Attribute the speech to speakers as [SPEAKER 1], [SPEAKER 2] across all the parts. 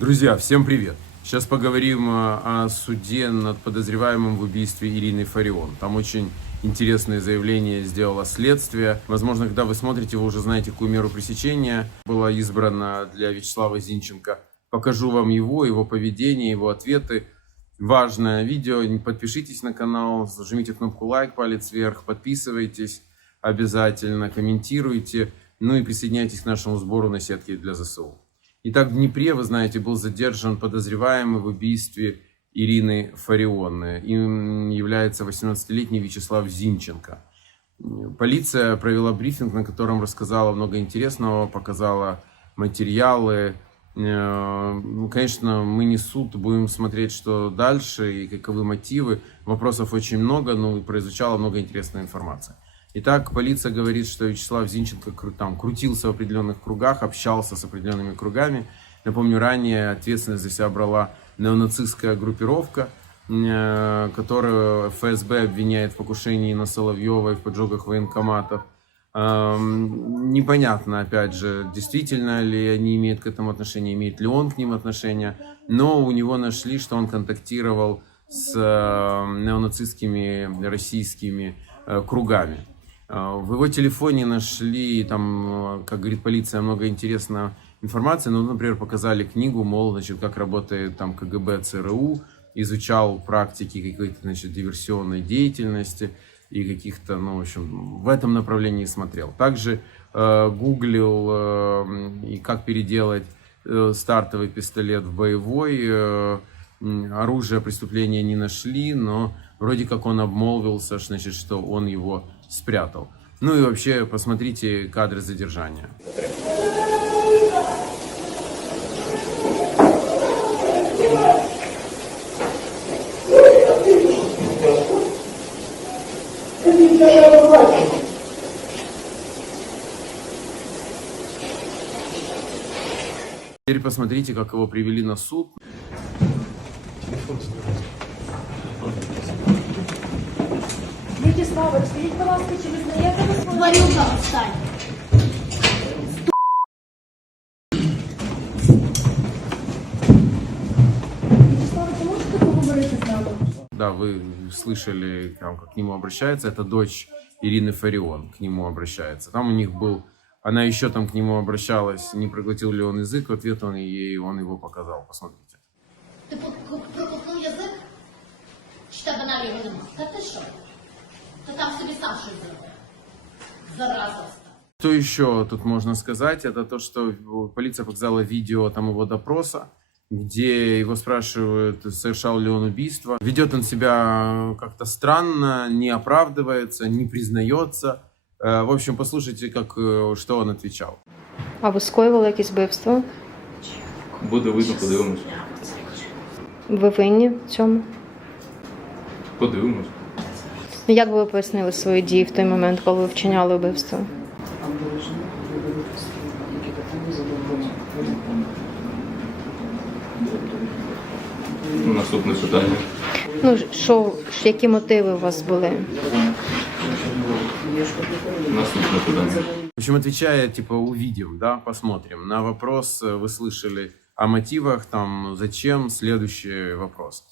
[SPEAKER 1] Друзья, всем привет! Сейчас поговорим э, о суде над подозреваемым в убийстве Ирины Фарион. Там очень интересные заявления сделало следствие. Возможно, когда вы смотрите, вы уже знаете, какую меру пресечения была избрана для Вячеслава Зинченко. Покажу вам его, его поведение, его ответы. Важное видео. Подпишитесь на канал, зажмите кнопку лайк, палец вверх, подписывайтесь обязательно, комментируйте. Ну и присоединяйтесь к нашему сбору на сетки для ЗСУ. Итак, в Днепре, вы знаете, был задержан подозреваемый в убийстве Ирины Фарион. Им является 18-летний Вячеслав Зинченко. Полиция провела брифинг, на котором рассказала много интересного, показала материалы. Э, ну, конечно, мы не суд, будем смотреть, что дальше и каковы мотивы. Вопросов очень много, но прозвучало много интересной информации. Итак, полиция говорит, что Вячеслав Зинченко там крутился в определенных кругах, общался с определенными кругами. Напомню, ранее ответственность за себя брала неонацистская группировка, э, которую ФСБ обвиняет в покушении на Соловьева и в поджогах военкоматов. Непонятно, опять же, действительно ли они имеют к этому отношение, имеет ли он к ним отношение, но у него нашли, что он контактировал с э, неонацистскими российскими э, кругами. В его телефоне нашли, там, как говорит полиция, много интересной информации. Ну, например, показали книгу, мол, значит, как работает там КГБ, ЦРУ, изучал практики какой-то, значит, диверсионной деятельности и каких-то, ну, в общем, в этом направлении смотрел. Также э, гуглил, э, и как переделать э, стартовый пистолет в боевой. Э, оружие преступления не нашли, но вроде как он обмолвился, значит, что он его спрятал. Ну и вообще посмотрите кадры задержания. Теперь посмотрите, как его привели на суд.
[SPEAKER 2] Вячеслава, розкажіть, будь ласка, чи ви знаєте ви свою...
[SPEAKER 3] Варюга, встань.
[SPEAKER 2] Вячеслава, чи можете поговорити з нами?
[SPEAKER 1] Да, вы слышали, там, как к нему обращается. Это дочь Ирины Фарион к нему обращается. Там у них был... Она еще там к нему обращалась, не проглотил ли он язык. В ответ он ей, он его показал. Посмотрите.
[SPEAKER 3] Ти по- проковтнув язик? Чи тебе наліво нема? Та ти що? То там собі сам щось зробив. Зараза.
[SPEAKER 1] Что еще тут можно сказать? Это то, что полиция показала видео там его допроса, где его спрашивают, совершал ли он убийство. Ведет он себя как-то странно, не оправдывается, не признается. Э, В общем, послушайте, как, э, что он отвечал.
[SPEAKER 4] А ви скоювали якісь вбивство?
[SPEAKER 5] Буде видно, подивимось.
[SPEAKER 4] Ви винні в цьому?
[SPEAKER 5] Подивимось.
[SPEAKER 4] Ну, Як би ви пояснили свої дії в той момент, коли ви вчиняли вбивство?
[SPEAKER 5] Наступне питання.
[SPEAKER 4] Ну, що, які мотиви у вас були?
[SPEAKER 5] Наступне питання.
[SPEAKER 1] В общем, отвечая, типа, увидим, да, посмотрим. На вопрос э, вы слышали о мотивах, там, зачем, следующий вопрос.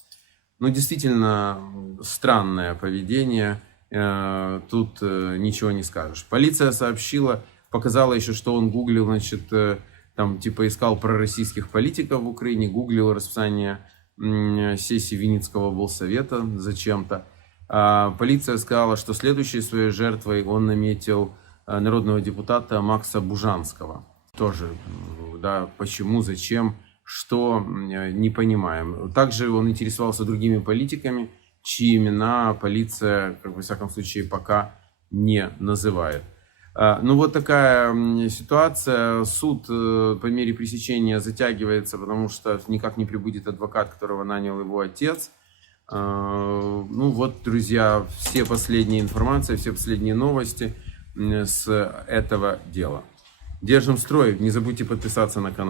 [SPEAKER 1] Ну, действительно, странное поведение, э, тут э, ничего не скажешь. Полиция сообщила, показала еще, что он гуглил, значит, э, там, типа, искал пророссийских политиков в Украине, гуглил расписание сессии Винницкого облсовета зачем-то. А полиция сказала, что следующей своей жертвой он наметил народного депутата Макса Бужанского. Тоже, да, почему, зачем, что, э, не понимаем. Также он интересовался другими политиками, чьи имена полиция, как во всяком случае, пока не называет. А, Ну, вот такая ситуация. Суд э, по мере пресечения затягивается, потому что никак не прибудет адвокат, которого нанял его отец. А, Ну вот, друзья, все последние информации, все последние новости с этого дела. Держим строй. Не забудьте подписаться на канал.